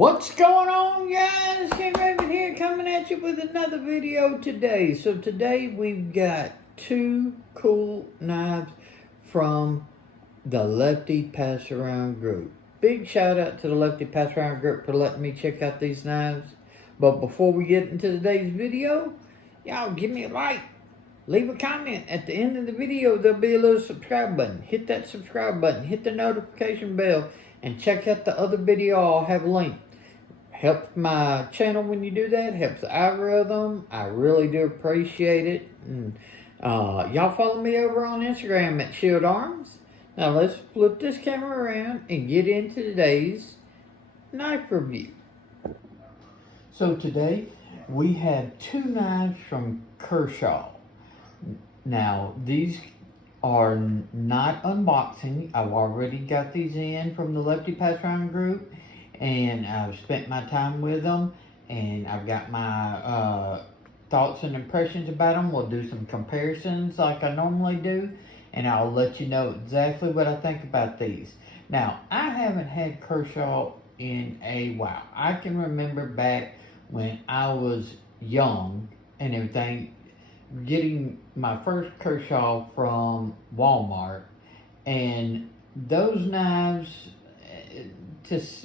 What's going on, guys? CJRB here, coming at you with another video today. So today we've got two cool knives from the Lefty Pass Around group. Big shout out to the Lefty Pass Around group for letting me check out these knives. But before we get into today's video, y'all give me a like. Leave a comment. At the end of the video, there'll be a little subscribe button. Hit that subscribe button. Hit the notification bell. And check out the other video. I'll have a link. Helps my channel when you do that. Helps the algorithm. I really do appreciate it. And y'all follow me over on Instagram at Shield Arms. Now let's flip this camera around and get into today's knife review. So today we have two knives from Kershaw. Now these are not unboxing. I've already got these in from the Lefty Pass Around group, and I've spent my time with them, and I've got my thoughts and impressions about them. We'll do some comparisons like I normally do, and I'll let you know exactly what I think about these. Now, I haven't had Kershaw in a while. I can remember back when I was young and everything, getting my first Kershaw from Walmart, and those knives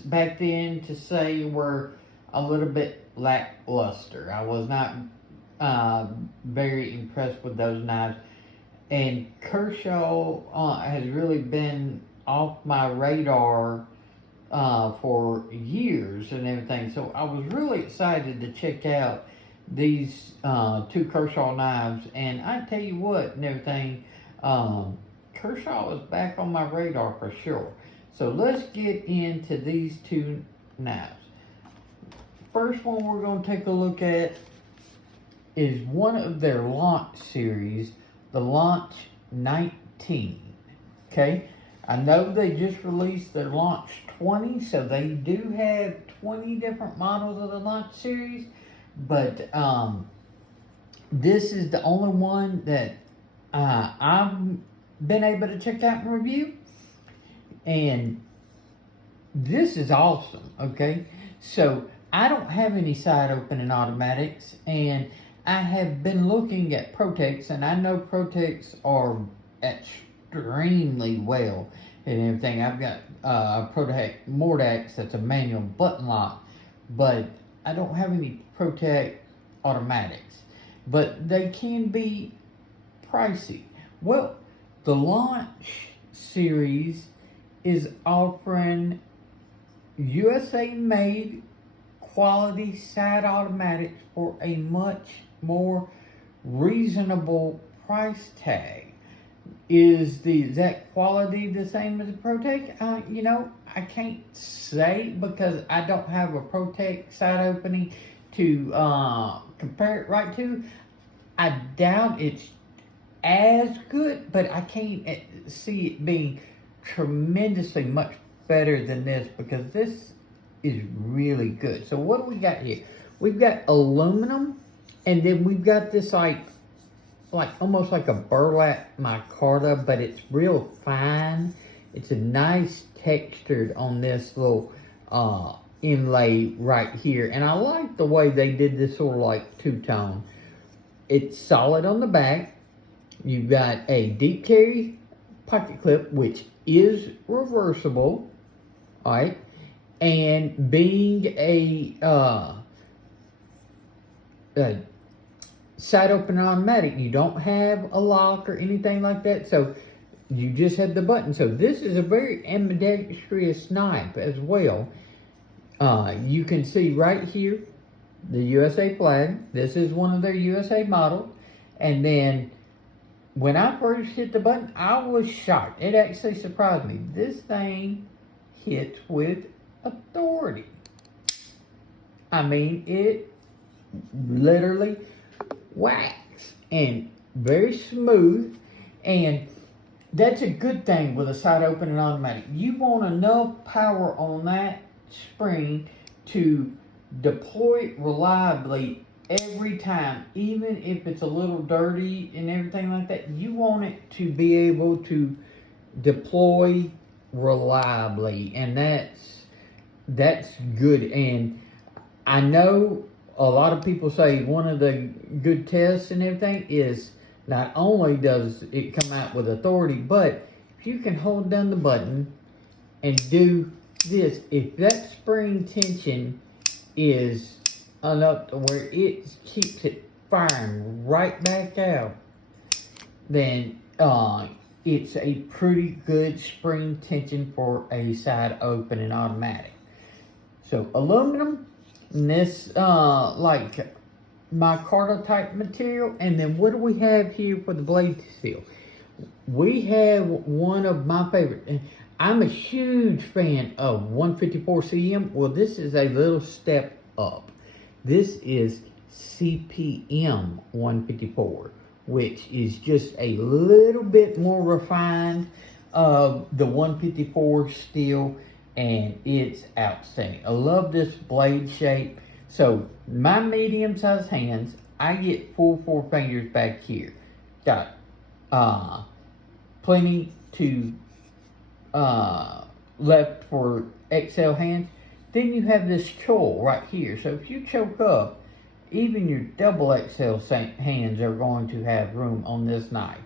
back then to say were a little bit lackluster. I was not very impressed with those knives, and Kershaw has really been off my radar for years and everything. So I was really excited to check out these two Kershaw knives, and I tell you what and everything, Kershaw is back on my radar for sure. So let's get into these two knives. First one we're going to take a look at is one of their launch series, the Launch 19. Okay, I know they just released their Launch 20, so they do have 20 different models of the Launch series. But this is the only one that I've been able to check out and review. And this is awesome, okay? So I don't have any side opening automatics, and I have been looking at Protex, and I know Protex are extremely well and everything. I've got Protex Mordax, that's a manual button lock, but I don't have any Protex automatics, but they can be pricey. Well, the Launch series is offering U.S.A. made quality side automatics for a much more reasonable price tag. Is the exact quality the same as the Protex? You know, I can't say because I don't have a Protex side opening to compare it right to. I doubt it's as good, but I can't see it being tremendously much better than this, because this is really good. So what do we got here? We've got aluminum, and then we've got this like almost like a burlap micarta, but it's real fine. It's a nice textured on this little inlay right here, and I like the way they did this sort of like two-tone. It's solid on the back. You've got a deep carry pocket clip, which is reversible, all right? And being a side open automatic, you don't have a lock or anything like that, so you just have the button. So this is a very ambidextrous knife as well. You can see right here the USA flag. This is one of their USA models, and then when I first hit the button, I was shocked. It actually surprised me. This thing hits with authority. I mean, it literally whacks, and very smooth, and that's a good thing with a side opening automatic. You want enough power on that spring to deploy reliably every time, even if it's a little dirty and everything like that. You want it to be able to deploy reliably, and that's that's good. And I know a lot of people say one of the good tests and everything is not only does it come out with authority, but if you can hold down the button and do this, if that spring tension is enough to where it keeps it firing right back out, then it's a pretty good spring tension for a side opening automatic. So aluminum, and this like micarta type material. And then what do we have here for the blade steel? We have one of my favorite. I'm a huge fan of 154 CM. Well, this is a little step up. This is CPM 154, which is just a little bit more refined of the 154 steel, and it's outstanding. I love this blade shape. So my medium-sized hands, I get full 4 fingers back here. Got plenty to left for XL hands. Then you have this choil right here. So if you choke up, even your double XL hands are going to have room on this knife.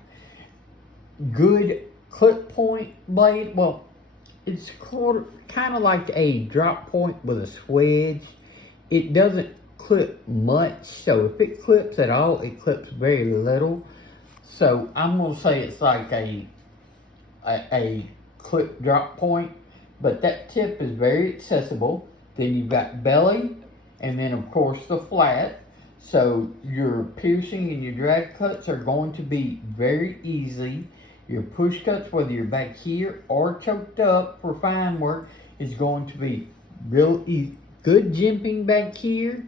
Good clip point blade. Well, it's kind of like a drop point with a swedge. It doesn't clip much, so if it clips at all, it clips very little. So I'm going to say it's like a clip drop point, but that tip is very accessible. Then you've got belly, and then of course the flat. So your piercing and your drag cuts are going to be very easy. Your push cuts, whether you're back here or choked up for fine work, is going to be real easy. Good jimping back here.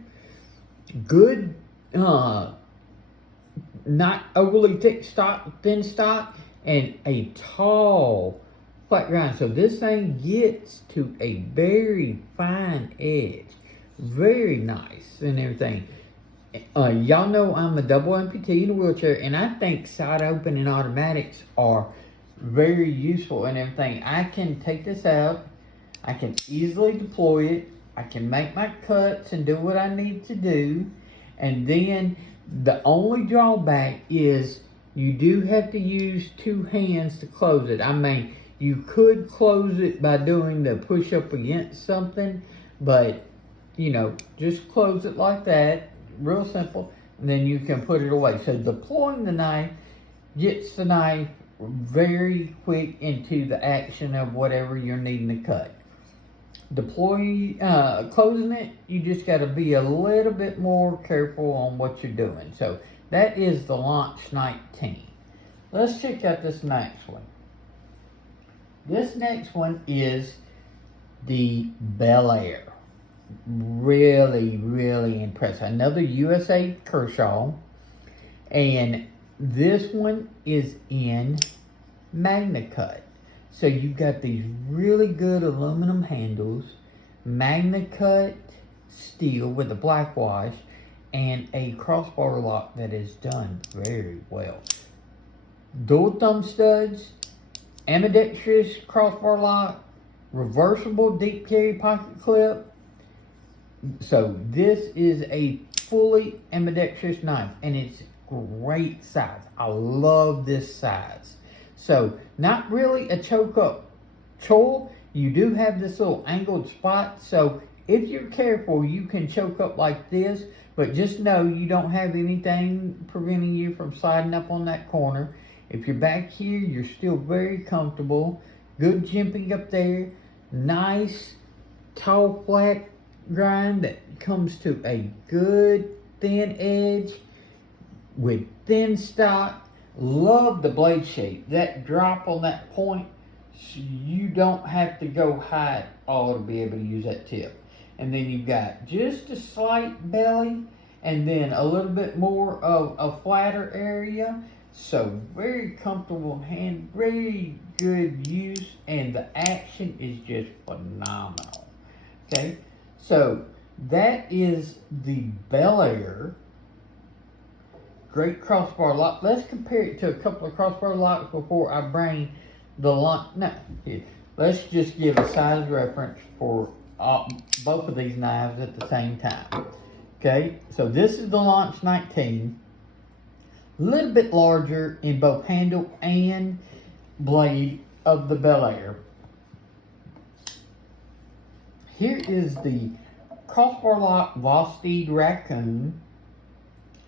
Good, not overly thick stock, thin stock, and a tall flat grind. So this thing gets to a very fine edge. Very nice and everything. Y'all know I'm a double amputee in a wheelchair, and I think side opening automatics are very useful and everything. I can take this out. I can easily deploy it. I can make my cuts and do what I need to do. And then the only drawback is you do have to use 2 hands to close it. I mean, you could close it by doing the push up against something, but you know, just close it like that, real simple, and then you can put it away. So deploying the knife gets the knife very quick into the action of whatever you're needing to cut. Closing it, you just got to be a little bit more careful on what you're doing. So that is the Launch 19. Let's check out this next one. This next one is the Bel-Air. Really, really impressive. Another U.S.A. Kershaw. And this one is in Magna Cut. So you've got these really good aluminum handles, Magna Cut steel with a black wash, and a crossbar lock that is done very well. Dual thumb studs, ambidextrous crossbar lock, reversible deep carry pocket clip. So this is a fully ambidextrous knife, and it's great size. I love this size. So not really a choke up choil. You do have this little angled spot, so if you're careful, you can choke up like this, but just know you don't have anything preventing you from sliding up on that corner. If you're back here, you're still very comfortable. Good jimping up there. Nice tall flat grind that comes to a good thin edge with thin stock. Love the blade shape. That drop on that point, so you don't have to go high at all to be able to use that tip. And then you've got just a slight belly and then a little bit more of a flatter area. So very comfortable hand, very good use, and the action is just phenomenal. Okay, so that is the Bel-Air. Great crossbar lock. Let's compare it to a couple of crossbar locks before I bring the lock. No, let's just give a size reference for both of these knives at the same time. Okay, so this is the Launch 19. A little bit larger in both handle and blade of the Bel-Air. Here is the crossbar lock Vosteed Raccoon.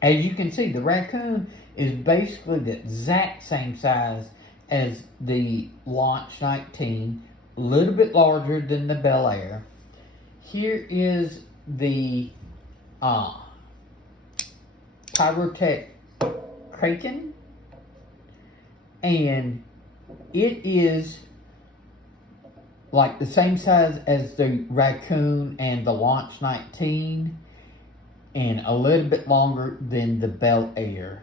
As you can see, the Raccoon is basically the exact same size as the Launch 19, a little bit larger than the Bel-Air. Here is the Pyrotech Kraken, and it is like the same size as the Raccoon and the Launch 19, and a little bit longer than the Bel-Air.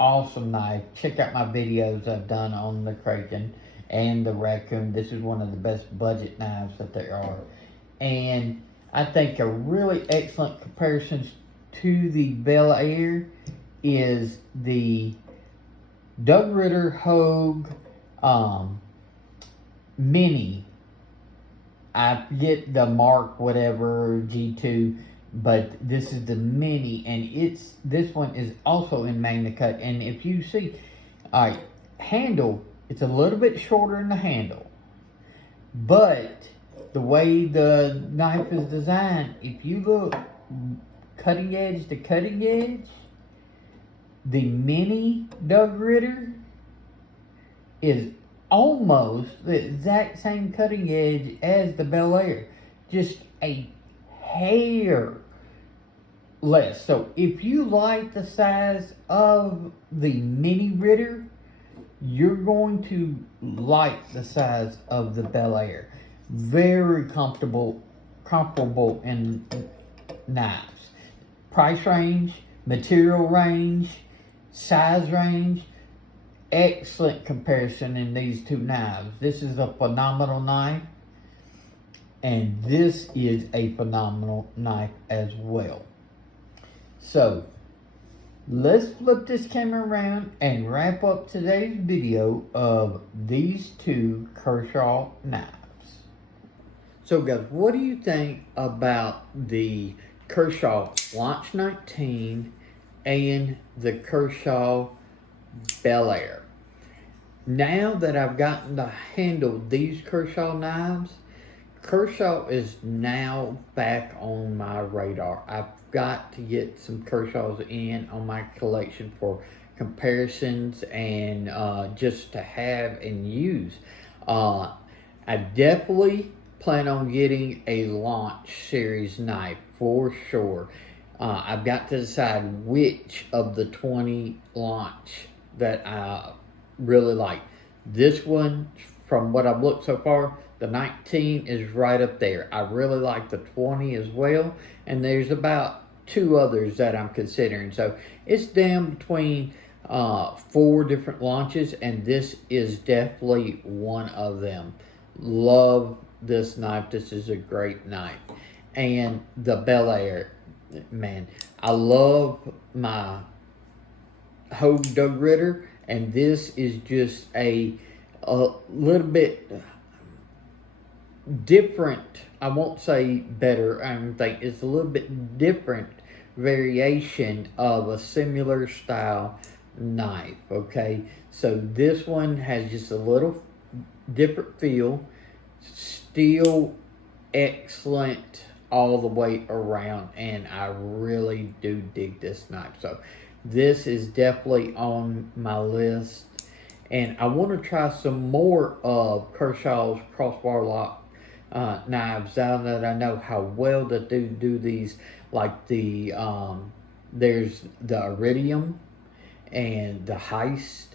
Awesome knife. Check out my videos I've done on the Kraken and the Raccoon. This is one of the best budget knives that there are. And I think a really excellent comparison to the Bel-Air is the Doug Ritter Hogue Mini. I forget the Mark whatever G2, but this is the Mini, and this one is also in Magna Cut. And if you see, alright, handle, it's a little bit shorter in the handle, but the way the knife is designed, if you look cutting edge to cutting edge, the Mini Doug Ritter is almost the exact same cutting edge as the Bel-Air, just a hair less. So if you like the size of the Mini Ritter, you're going to like the size of the Bel-Air. Very comparable in knives. Price range, material range, size range, excellent comparison in these two knives. This is a phenomenal knife, and this is a phenomenal knife as well. So let's flip this camera around and wrap up today's video of these two Kershaw knives. So guys, what do you think about the Kershaw Launch 19 and the Kershaw Bel-Air? Now that I've gotten to handle these Kershaw knives, Kershaw is now back on my radar. I've got to get some Kershaws in on my collection for comparisons and just to have and use. I definitely plan on getting a Launch series knife for sure. I've got to decide which of the 20 Launch that I really like. This one, from what I've looked so far, the 19 is right up there. I really like the 20 as well, and there's about 2 others that I'm considering. So it's down between 4 different launches, and this is definitely one of them. Love this knife. This is a great knife. And the Bel-Air, man, I love my Hogue Doug Ritter, and this is just a little bit different. I won't say better. I think it's a little bit different variation of a similar style knife. Okay, so this one has just a little different feel. Still excellent all the way around, and I really do dig this knife. So this is definitely on my list, and I want to try some more of Kershaw's crossbar lock knives now that I know how well that they do these. Like the there's the Iridium and the Heist.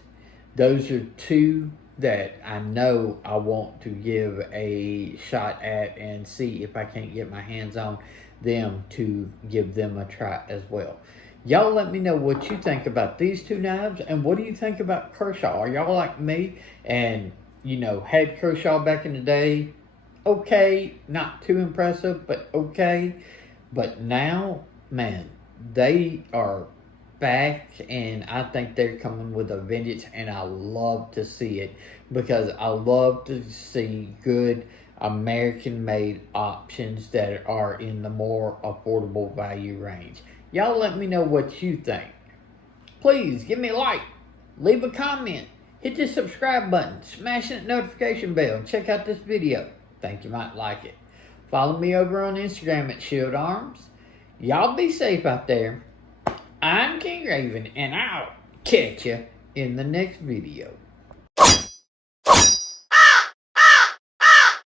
Those are 2 that I know I want to give a shot at and see if I can't get my hands on them to give them a try as well. Y'all let me know what you think about these 2 knives, and what do you think about Kershaw? Are y'all like me and, you know, had Kershaw back in the day? Okay, not too impressive, but okay. But now, man, they are back, and I think they're coming with a vengeance, and I love to see it, because I love to see good American-made options that are in the more affordable value range. Y'all let me know what you think. Please give me a like, leave a comment, hit the subscribe button, smash that notification bell, and check out this video. Think you might like it. Follow me over on Instagram at Shield Arms. Y'all be safe out there. I'm King Raven, and I'll catch you in the next video.